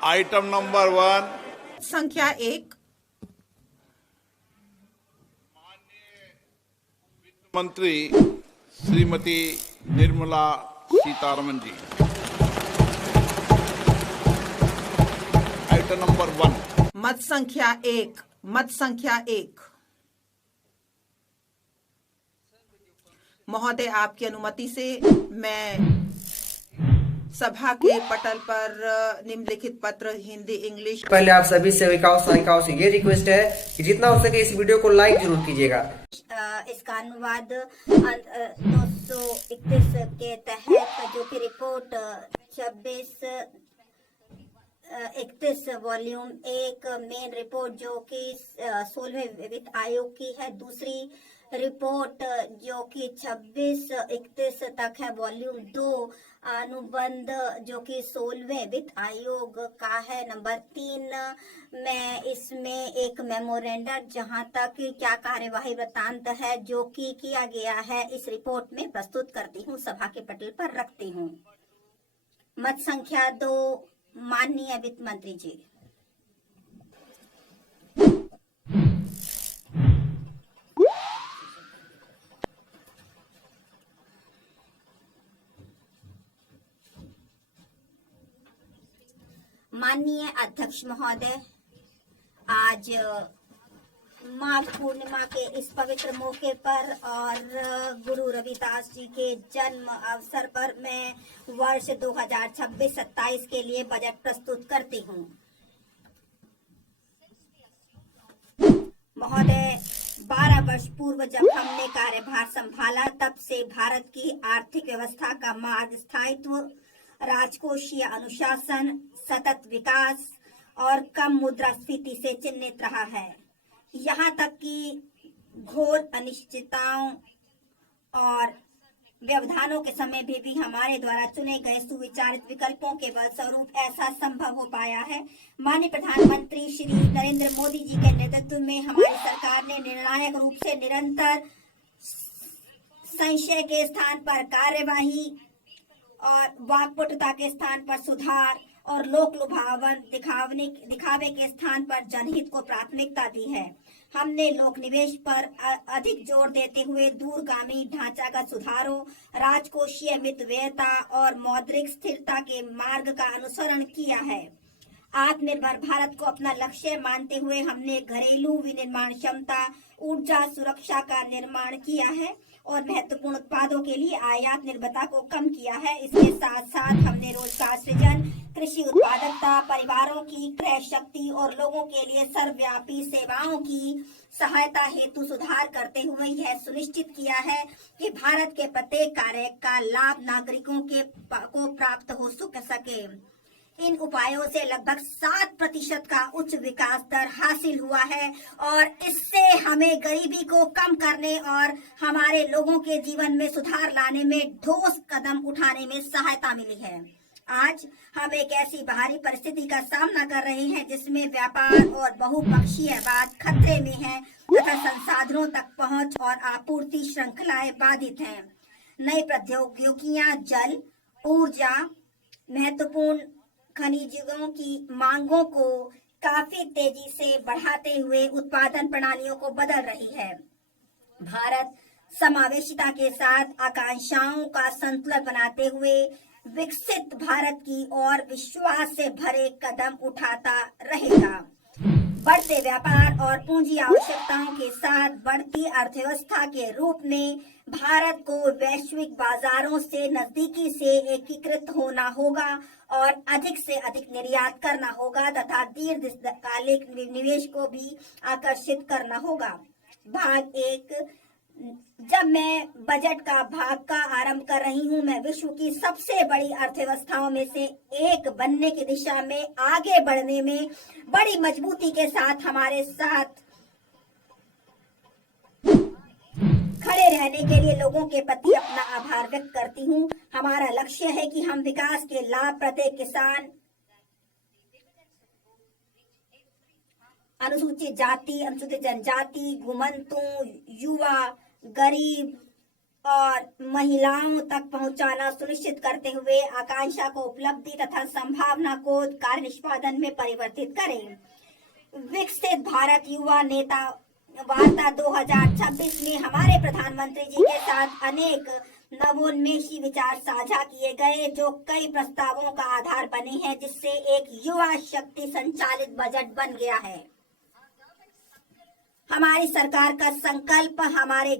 Item number 1 संख्या 1 मंत्री श्रीमती निर्मला सीतारमन जी। Item number 1 मत संख्या 1 मत संख्या 1। महोदय, आपकी अनुमति से मैं सभा के पटल पर निम्नलिखित पत्र हिंदी इंग्लिश। पहले आप सभी सेविकाओं सहायिकाओं से ये रिक्वेस्ट है कि जितना हो सके इस वीडियो को लाइक जरूर कीजिएगा। इसका अनुवाद 231 के तहत जो कि रिपोर्ट 26/31 वॉल्यूम 1 मेन रिपोर्ट जो कि 16वें वित्त आयोग की है, दूसरी रिपोर्ट जो कि 26/31 तक है वॉल्यूम 2 अनुबंध जो कि 16वें वित्त आयोग का है, नंबर 3। मैं इसमें एक मेमोरेंडम जहां तक क्या कार्यवाही वृत्तांत है जो कि किया गया है इस रिपोर्ट में प्रस्तुत करती हूं, सभा के पटल पर रखती हूं। मत संख्या 2 माननीय वित्त मंत्री जी। माननीय अध्यक्ष महोदय, आज माघ पूर्णिमा के इस पवित्र मौके पर और गुरु रविदास जी के जन्म अवसर पर मैं वर्ष 2026-27 के लिए बजट प्रस्तुत करती हूँ। महोदय, 12 वर्ष पूर्व जब हमने कार्यभार संभाला तब से भारत की आर्थिक व्यवस्था का मार्ग स्थायित्व, राजकोषीय अनुशासन, सतत विकास और कम मुद्रास्फीति से चिन्हित रहा है। यहाँ तक कि घोर अनिश्चितताओं और व्यवधानों के समय भी हमारे द्वारा चुने गए सुविचारित विकल्पों के बलस्वरूप ऐसा संभव हो पाया है। माननीय प्रधानमंत्री श्री नरेंद्र मोदी जी के नेतृत्व में हमारी सरकार ने निर्णायक रूप से निरंतर संशय के स्थान पर कार्यवाही और वाकपटुता के स्थान पर सुधार और लोक लुभावन दिखावे के स्थान पर जनहित को प्राथमिकता दी है। हमने लोक निवेश पर अधिक जोर देते हुए दूरगामी ढांचागत सुधारों, राजकोषीय मितव्ययता और मौद्रिक स्थिरता के मार्ग का अनुसरण किया है। आत्मनिर्भर भारत को अपना लक्ष्य मानते हुए हमने घरेलू विनिर्माण क्षमता, ऊर्जा सुरक्षा का निर्माण किया है और महत्वपूर्ण उत्पादों के लिए आयात निर्भरता को कम किया है। इसके साथ साथ हमने रोजगार सृजन, कृषि उत्पादकता, परिवारों की क्रय शक्ति और लोगों के लिए सर्वव्यापी सेवाओं की सहायता हेतु सुधार करते हुए यह सुनिश्चित किया है कि भारत के प्रत्येक कार्य का लाभ नागरिकों को प्राप्त हो सके। इन उपायों से लगभग 7% का उच्च विकास दर हासिल हुआ है और इससे हमें गरीबी को कम करने और हमारे लोगों के जीवन में सुधार लाने में ठोस कदम उठाने में सहायता मिली है। आज हम एक ऐसी बाहरी परिस्थिति का सामना कर रहे हैं जिसमें व्यापार और बहुपक्षीयवाद खतरे में है तथा संसाधनों तक पहुंच और आपूर्ति श्रृंखलाएं बाधित हैं। नई प्रौद्योगिकियां जल, ऊर्जा, महत्वपूर्ण खनिजों की मांगों को काफी तेजी से बढ़ाते हुए उत्पादन प्रणालियों को बदल रही है। भारत समावेशिता के साथ आकांक्षाओं का संतुलन बनाते हुए विकसित भारत की ओर विश्वास से भरे कदम उठाता रहेगा। बढ़ते व्यापार और पूंजी आवश्यकताओं के साथ बढ़ती अर्थव्यवस्था के रूप में भारत को वैश्विक बाजारों से नजदीकी से एकीकृत होना होगा और अधिक से अधिक निर्यात करना होगा तथा दीर्घकालिक निवेश को भी आकर्षित करना होगा। भाग 1। जब मैं बजट का भाग का आरंभ कर रही हूं, मैं विश्व की सबसे बड़ी अर्थव्यवस्थाओं में से एक बनने की दिशा में आगे बढ़ने में बड़ी मजबूती के साथ हमारे साथ खड़े रहने के लिए लोगों के प्रति अपना आभार व्यक्त करती हूं। हमारा लक्ष्य है कि हम विकास के लाभ प्रत्येक किसान, अनुसूचित जाति, अनुसूचित जनजाति, घुमंतु, युवा, गरीब, और महिलाओं तक पहुंचाना सुनिश्चित करते हुए आकांक्षा को उपलब्धि तथा संभावना को कार्य निष्पादन में परिवर्तित करें। विकसित भारत युवा नेता वार्ता 2026 में हमारे प्रधानमंत्री जी के साथ अनेक नवोन्मेषी विचार साझा किए गए, जो कई प्रस्तावों का आधार बने हैं, जिससे एक युवा शक्ति संचालित बजट बन गया है। हमारी सरकार का संकल्प हमारे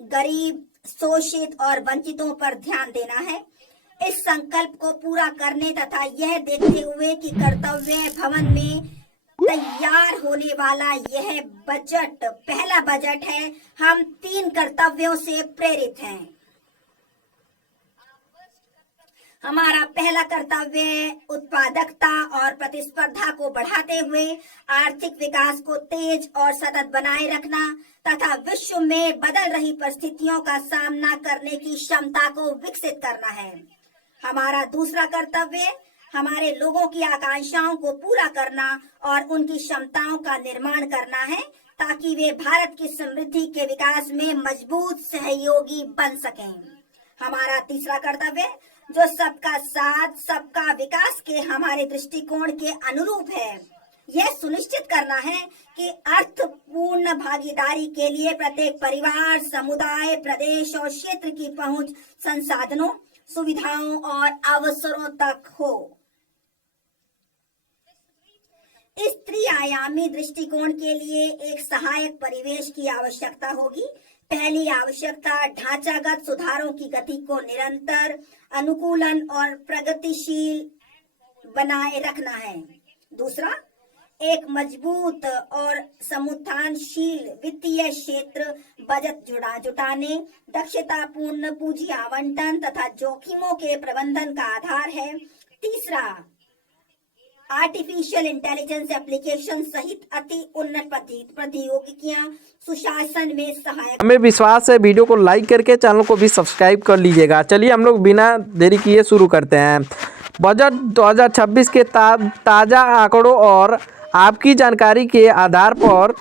गरीब, शोषित और वंचितों पर ध्यान देना है। इस संकल्प को पूरा करने तथा यह देखते हुए कि कर्तव्य भवन में तैयार होने वाला यह बजट पहला बजट है, हम 3 कर्तव्यों से प्रेरित हैं। हमारा पहला कर्तव्य उत्पादकता और प्रतिस्पर्धा को बढ़ाते हुए आर्थिक विकास को तेज और सतत बनाए रखना तथा विश्व में बदल रही परिस्थितियों का सामना करने की क्षमता को विकसित करना है। हमारा दूसरा कर्तव्य हमारे लोगों की आकांक्षाओं को पूरा करना और उनकी क्षमताओं का निर्माण करना है, ताकि वे भारत की समृद्धि के विकास में मजबूत सहयोगी बन सकें। हमारा तीसरा कर्तव्य, जो सबका साथ सबका विकास के हमारे दृष्टिकोण के अनुरूप है, यह सुनिश्चित करना है कि अर्थपूर्ण भागीदारी के लिए प्रत्येक परिवार, समुदाय, प्रदेश और क्षेत्र की पहुंच संसाधनों, सुविधाओं और अवसरों तक हो। इस त्रिआयामी दृष्टिकोण के लिए एक सहायक परिवेश की आवश्यकता होगी। पहली आवश्यकता ढांचागत सुधारों की गति को निरंतर अनुकूलन और प्रगतिशील बनाए रखना है। दूसरा, एक मजबूत और समुत्थानशील वित्तीय क्षेत्र, बजट जुटाने, दक्षतापूर्ण पूंजी आवंटन तथा जोखिमों के प्रबंधन का आधार है। तीसरा, आर्टिफिशियल इंटेलिजेंस एप्लीकेशन सहित अति उन्नत प्रौद्योगिकियां सुशासन में सहायक। हमें विश्वास है वीडियो को लाइक करके चैनल को भी सब्सक्राइब कर लीजिएगा। चलिए हम लोग बिना देरी किए शुरू करते हैं। बजट 2026 के ताज़ा आंकड़ों और आपकी जानकारी के आधार पर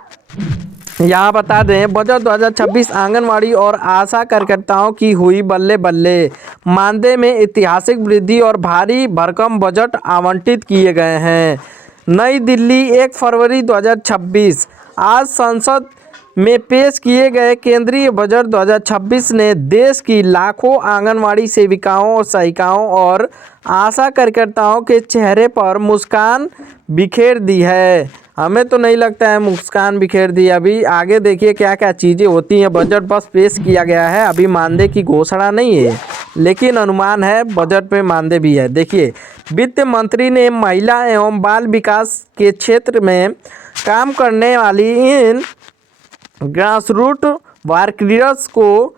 यहाँ बता दें, बजट 2026 आंगनवाड़ी और आशा कार्यकर्ताओं की हुई बल्ले बल्ले। मानदेय में ऐतिहासिक वृद्धि और भारी भरकम बजट आवंटित किए गए हैं। नई दिल्ली 1 फरवरी 2026। आज संसद में पेश किए गए केंद्रीय बजट 2026 ने देश की लाखों आंगनवाड़ी सेविकाओं और सहायिकाओं और आशा कार्यकर्ताओं के चेहरे पर मुस्कान बिखेर दी है। हमें तो नहीं लगता है मुस्कान बिखेर दी। अभी आगे देखिए क्या क्या चीज़ें होती हैं। बजट बस पेश किया गया है, अभी मानदेय की घोषणा नहीं है, लेकिन अनुमान है बजट में मानदेय भी है। देखिए, वित्त मंत्री ने महिला एवं बाल विकास के क्षेत्र में काम करने वाली इन ग्रासरूट वॉरियर्स को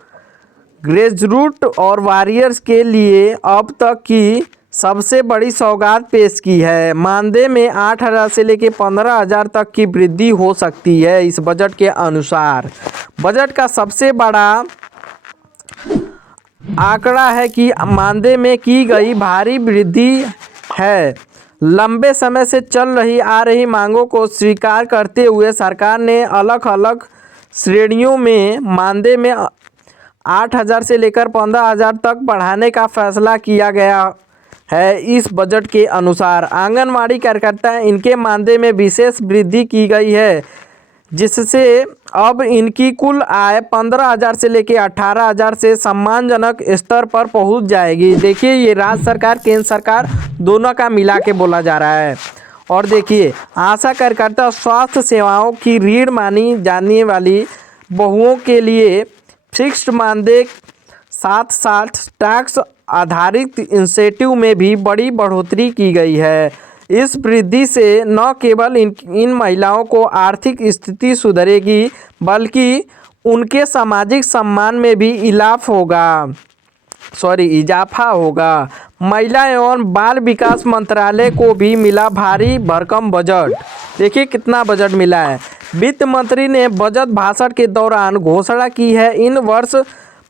ग्रेसरूट और वॉरियर्स के लिए अब तक की सबसे बड़ी सौगात पेश की है। मानदेय में 8,000 से लेकर 15,000 तक की वृद्धि हो सकती है इस बजट के अनुसार। बजट का सबसे बड़ा आंकड़ा है कि मानदेय में की गई भारी वृद्धि है। लंबे समय से चल रही आ रही मांगों को स्वीकार करते हुए सरकार ने अलग अलग श्रेणियों में मानदेय में 8,000 से लेकर 15,000 तक बढ़ाने का फैसला किया गया है। इस बजट के अनुसार आंगनवाड़ी कार्यकर्ता इनके मानदेय में विशेष वृद्धि की गई है, जिससे अब इनकी कुल आय 15,000 से लेकर 18,000 से सम्मानजनक स्तर पर पहुंच जाएगी। देखिए, ये राज्य सरकार केंद्र सरकार दोनों का मिला के बोला जा रहा है। और देखिए, आशा कार्यकर्ता स्वास्थ्य सेवाओं की रीढ़ मानी जाने वाली बहुओं के लिए फिक्स्ड मानदेय साथ साथ टैक्स आधारित इंसेंटिव में भी बड़ी बढ़ोतरी की गई है। इस वृद्धि से न केवल इन महिलाओं को आर्थिक स्थिति सुधरेगी, बल्कि उनके सामाजिक सम्मान में भी इजाफा होगा। महिला एवं बाल विकास मंत्रालय को भी मिला भारी भरकम बजट। देखिए कितना बजट मिला है। वित्त मंत्री ने बजट भाषण के दौरान घोषणा की है, इन वर्ष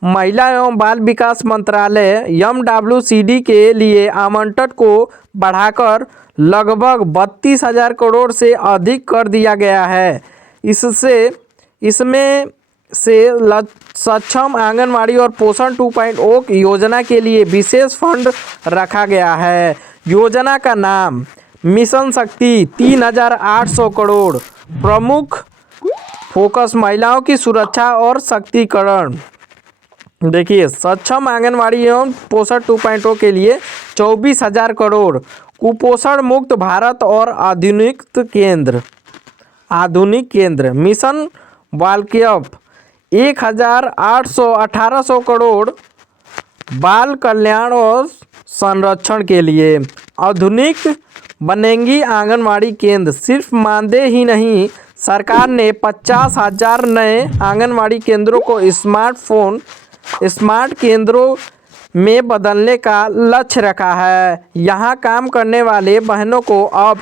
महिला एवं बाल विकास मंत्रालय MWCD के लिए आवंटन को बढ़ाकर लगभग 32,000 करोड़ से अधिक कर दिया गया है। इसमें से सक्षम आंगनवाड़ी और पोषण 2.0 योजना के लिए विशेष फंड रखा गया है। योजना का नाम मिशन शक्ति 3,800 करोड़। प्रमुख फोकस महिलाओं की सुरक्षा और सशक्तिकरण। देखिए, सक्षम आंगनवाड़ी एवं पोषण 2.0 के लिए 24,000 करोड़। कुपोषण मुक्त भारत और आधुनिक केंद्र मिशन बालकल्प 1,1800 करोड़। बाल कल्याण और संरक्षण के लिए आधुनिक बनेंगी आंगनवाड़ी केंद्र। सिर्फ मानदेय ही नहीं, सरकार ने 50,000 नए आंगनवाड़ी केंद्रों को स्मार्ट केंद्रों में बदलने का लक्ष्य रखा है। यहाँ काम करने वाले बहनों को अब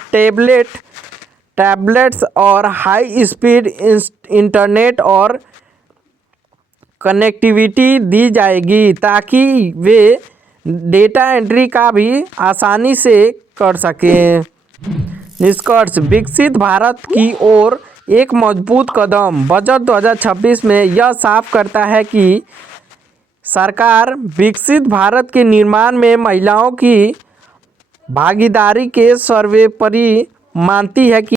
टैबलेट्स और हाई स्पीड इंटरनेट और कनेक्टिविटी दी जाएगी ताकि वे डेटा एंट्री का भी आसानी से कर सकें। निष्कर्ष, विकसित भारत की ओर एक मजबूत कदम। बजट 2026 में यह साफ करता है कि सरकार विकसित भारत के निर्माण में महिलाओं की भागीदारी के सर्वोपरि मानती है कि